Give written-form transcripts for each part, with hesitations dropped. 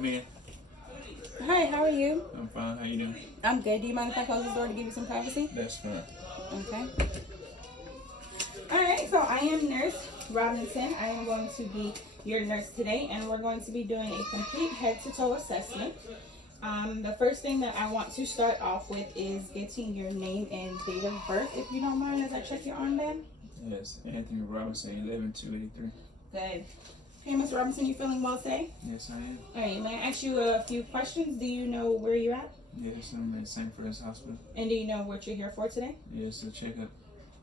come in. Hi, how are you? I'm fine. How you doing? I'm good. Do you mind if I close this door to give you some privacy? That's fine. Okay. Alright, so I am Nurse Robinson. I am going to be your nurse today, and we're going to be doing a complete head-to-toe assessment. The first thing that I want to start off with is getting your name and date of birth, if you don't mind, as I check your armband. Yes, Anthony Robinson, 11-283. Good. Hey, Ms. Robinson, you feeling well today? Yes, I am. Alright, may I ask you a few questions? Do you know where you're at? Yes, I'm at St. Francis Hospital. And do you know what you're here for today? Yes, a checkup.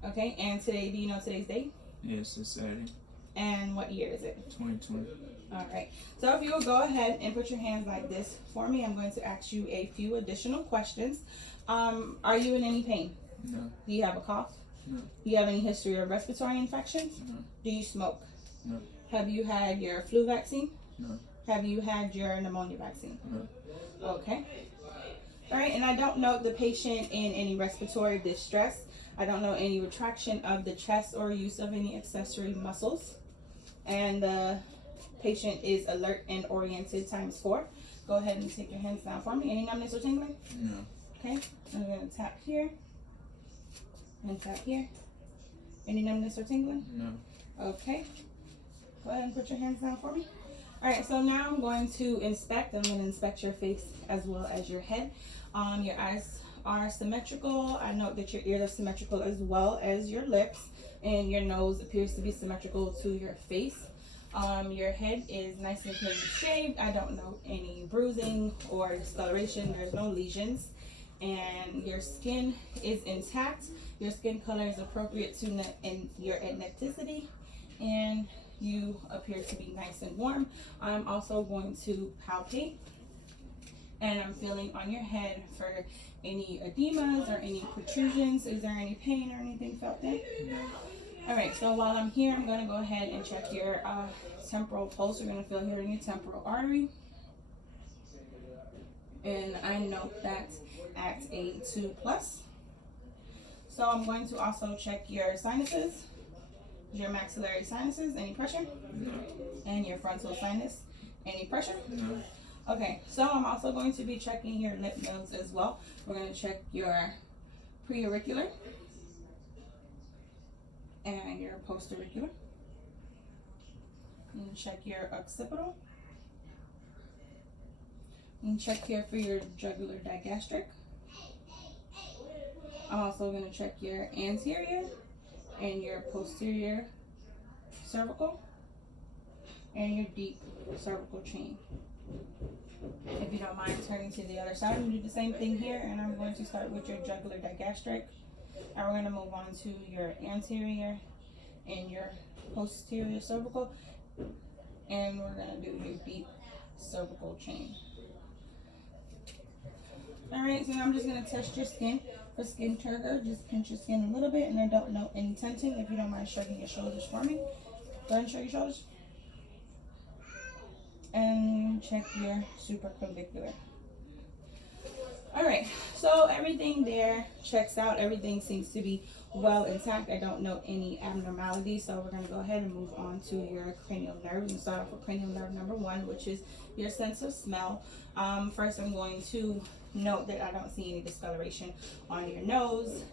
Okay, and today, do you know today's date? Yes, it's Saturday, And what year is it? 2020. Alright, so if you will go ahead and put your hands like this for me, I'm going to ask you a few additional questions. Are you in any pain? No, Do you have a cough? no, Do you have any history of respiratory infections? no, Do you smoke? no, Have you had your flu vaccine? no, Have you had your pneumonia vaccine? no, Okay. Alright, and I don't note the patient in any respiratory distress. I don't know any retraction of the chest or use of any accessory muscles. And the patient is alert and oriented ×4. Go ahead and take your hands down for me. Any numbness or tingling? no. Okay. I'm going to tap here and tap here. Any numbness or tingling? No. Okay. Go ahead and put your hands down for me. Alright, so now I'm going to inspect. I'm going to inspect your face as well as your head. Your eyes are symmetrical. I note that your ears are symmetrical as well as your lips, and your nose appears to be symmetrical to your face. Your head is nice and clean shaved. I don't note any bruising or discoloration. There's no lesions, and your skin is intact. Your skin color is appropriate to your ethnicity, and you appear to be nice and warm. I'm also going to palpate, and I'm feeling on your head for any edemas or any protrusions. Is there any pain or anything felt there? No. Alright, so while I'm here, I'm going to go ahead and check your temporal pulse. You're going to feel here in your temporal artery. And I note that at a 2+. So I'm going to also check your sinuses, your maxillary sinuses, any pressure? No. And your frontal sinus, any pressure? No. Okay, so I'm also going to be checking your lip nodes as well. We're going to check your preauricular and your postauricular. And check your occipital. And check here for your jugular digastric. I'm also going to check your anterior and your posterior cervical and your deep cervical chain. If you don't mind turning to the other side, we do the same thing here, and I'm going to start with your jugular digastric, and we're going to move on to your anterior and your posterior cervical, and we're going to do your deep cervical chain. Alright, so now I'm just going to test your skin for skin turgor. Just pinch your skin a little bit, and I don't know any tenting. If you don't mind shrugging your shoulders for me. Go ahead and shrug your shoulders. And check your supraclavicular. Alright, so everything there checks out. Everything seems to be well intact. I don't note any abnormalities, so we're going to go ahead and move on to your cranial nerve. We can start off with cranial nerve number 1, which is your sense of smell. First, I'm going to note that I don't see any discoloration on your nose.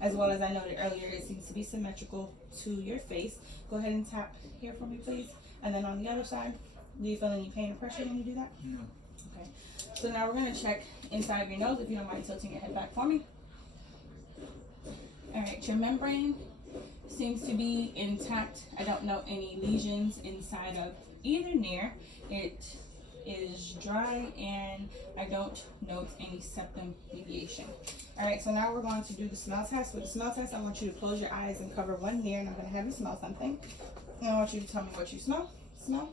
As well as I noted earlier, it seems to be symmetrical to your face. Go ahead and tap here for me, please. And then on the other side, do you feel any pain or pressure when you do that? No. Okay. So now we're going to check inside of your nose, if you don't mind tilting your head back for me. Alright, your membrane seems to be intact. I don't note any lesions inside of either near. It is dry, and I don't note any septum deviation. Alright, so now we're going to do the smell test. With the smell test, I want you to close your eyes and cover one ear, and I'm going to have you smell something. And I want you to tell me what you smell. Smell.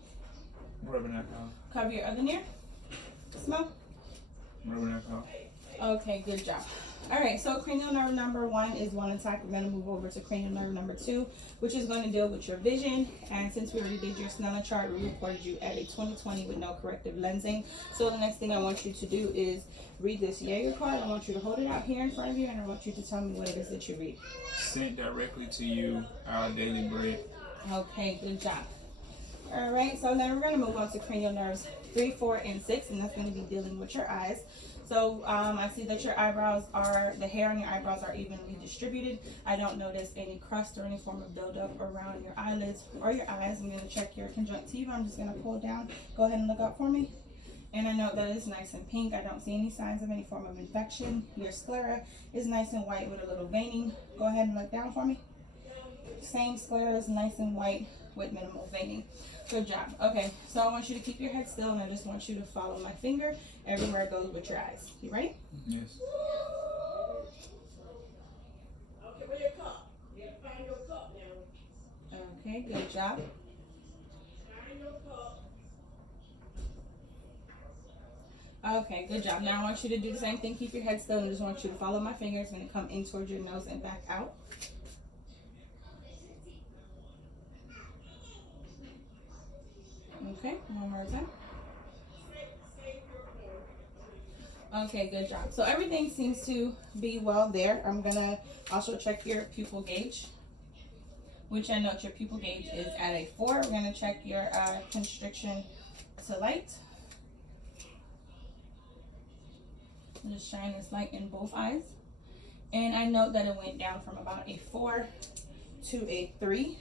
Rubbing alcohol. Cover your other ear. Smell. Rubbing alcohol. Okay, good job. Alright, so cranial nerve number 1 is one intact. We're going to move over to cranial nerve number 2, which is going to deal with your vision. And since we already did your Snellen chart, we reported you at a 20/20 with no corrective lensing. So the next thing I want you to do is read this Jaeger card. I want you to hold it out here in front of you, and I want you to tell me what it is that you read. Sent directly to you, our daily bread. Okay, good job. All All right, so then we're going to move on to cranial nerves 3, 4, and 6, and that's going to be dealing with your eyes. So I see that your eyebrows are, the hair on your eyebrows are evenly distributed. I don't notice any crust or any form of buildup around your eyelids or your eyes. I'm going to check your conjunctiva. I'm just going to pull down. Go ahead and look up for me. And I know that it's nice and pink. I don't see any signs of any form of infection. Your sclera is nice and white with a little veining. Go ahead and look down for me. Same sclera is nice and white with minimal veining. Good job. Okay, so I want you to keep your head still, and I just want you to follow my finger everywhere it goes with your eyes. You ready? Yes. Okay, good job. Okay, good job. Now I want you to do the same thing. Keep your head still, and I just want you to follow my finger. It's going to come in towards your nose and back out. Okay, one more time. Okay, good job. So everything seems to be well there. I'm going to also check your pupil gauge, which I note your pupil gauge is at a 4. We're going to check your constriction to light. Just shine this light in both eyes. And I note that it went down from about a 4 to a 3.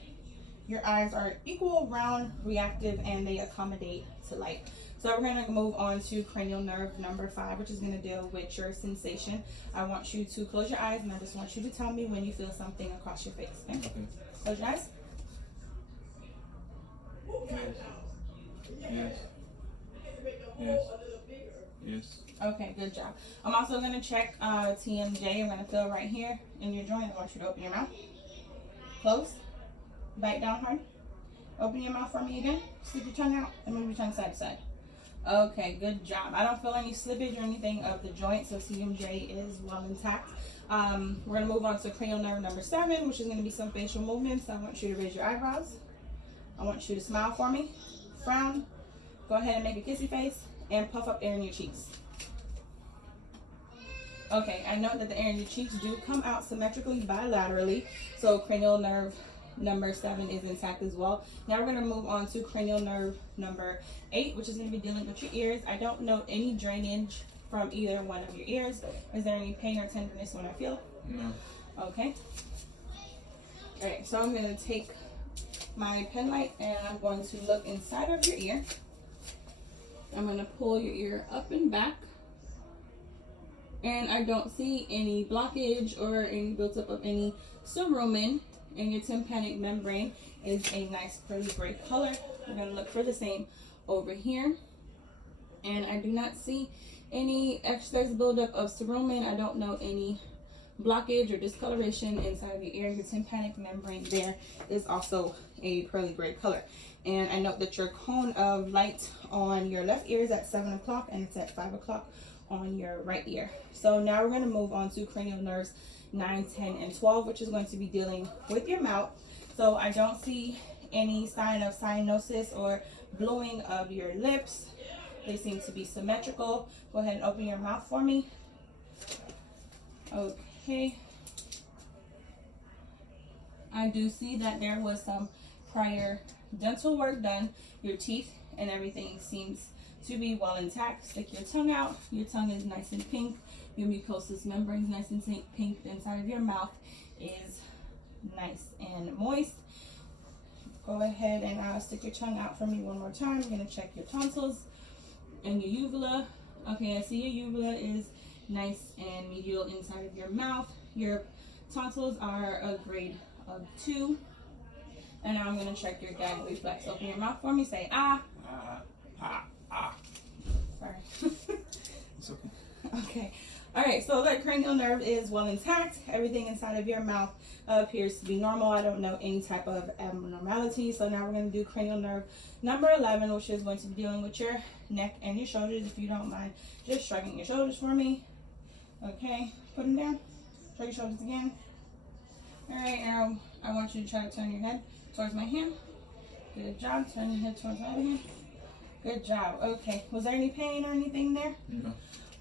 Your eyes are equal, round, reactive, and they accommodate to light. So we're going to move on to cranial nerve number 5, which is going to deal with your sensation. I want you to close your eyes, and I just want you to tell me when you feel something across your face. Okay? Okay. Close your eyes. Yes. Yes. Yes. Yes. Okay, good job. I'm also going to check TMJ. I'm going to feel right here in your joint. I want you to open your mouth. Close. Bite down hard. Open your mouth for me again. Stick your tongue out and move your tongue side to side. Okay, good job. I don't feel any slippage or anything of the joint, so TMJ is well intact. We're going to move on to cranial nerve number 7, which is going to be some facial movements. I want you to raise your eyebrows. I want you to smile for me. Frown. Go ahead and make a kissy face and puff up air in your cheeks. Okay, I note that the air in your cheeks do come out symmetrically bilaterally, so cranial nerve number 7 is intact as well. Now we're going to move on to cranial nerve number 8, which is going to be dealing with your ears. I don't note any drainage from either one of your ears. Is there any pain or tenderness when I feel? No. Okay. All right, so I'm going to take my pen light and I'm going to look inside of your ear. I'm going to pull your ear up and back. And I don't see any blockage or any buildup of any cerumen. And your tympanic membrane is a nice pearly gray color. We're going to look for the same over here. And I do not see any excess buildup of cerumen. I don't know any blockage or discoloration inside of your ear. Your tympanic membrane there is also a pearly gray color. And I note that your cone of light on your left ear is at 7 o'clock and it's at 5 o'clock on your right ear. So now we're going to move on to cranial nerves 9, 10, and 12, which is going to be dealing with your mouth. So I don't see any sign of cyanosis or bluing of your lips. They seem to be symmetrical. Go ahead and open your mouth for me. Okay. I do see that there was some prior dental work done. Your teeth and everything seems to be well intact. Stick your tongue out. Your tongue is nice and pink. Your mucosal membrane is nice and pink. The inside of your mouth is nice and moist. Go ahead and stick your tongue out for me one more time. I'm going to check your tonsils and your uvula. Okay, I see your uvula is nice and medial inside of your mouth. Your tonsils are a grade of 2. And now I'm going to check your gag reflex. Open your mouth for me. Say ah. Sorry. It's okay. Okay. All right. So that cranial nerve is well intact. Everything inside of your mouth appears to be normal. I don't know any type of abnormality. So now we're going to do cranial nerve number 11, which is going to be dealing with your neck and your shoulders. If you don't mind just shrugging your shoulders for me. Okay. Put them down. Shrug your shoulders again. All right. Now I want you to try to turn your head towards my hand. Good job. Turn your head towards my other hand. Good job. Okay. Was there any pain or anything there? No.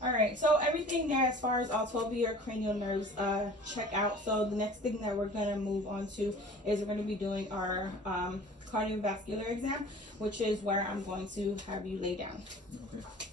All right. So everything there as far as all 12 of your cranial nerves check out. So the next thing that we're going to move on to is we're going to be doing our cardiovascular exam, which is where I'm going to have you lay down. Okay.